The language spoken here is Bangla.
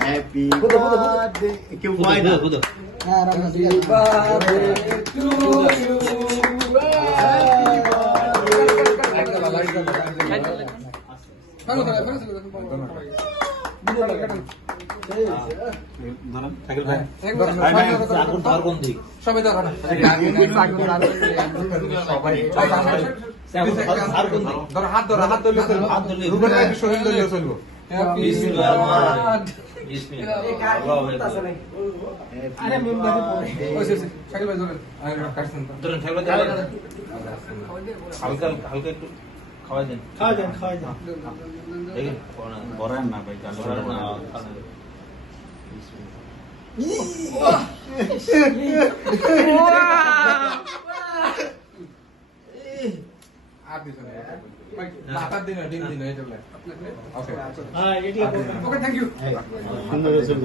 হ্যাপি বার্থডে কেউ হয় না হ্যাঁ হ্যাপি বার্থডে টু ইউ সবাই ধরো না হাত ধরো হাত ধরলে রুবেন ভাই শহীদ ধরলে চলবো আরে মেম্বারে পড়ে শাকিল ভাই ধরেন হালকা হালকা একটু খাওয়াই দেন দেখেন বড়ান না ভাই আর দিছো না মাথার দিন ডিম দিন এটা বলে ওকে হ্যাঁ এটি ওকে থ্যাংক ইউ সুন্দর সুন্দর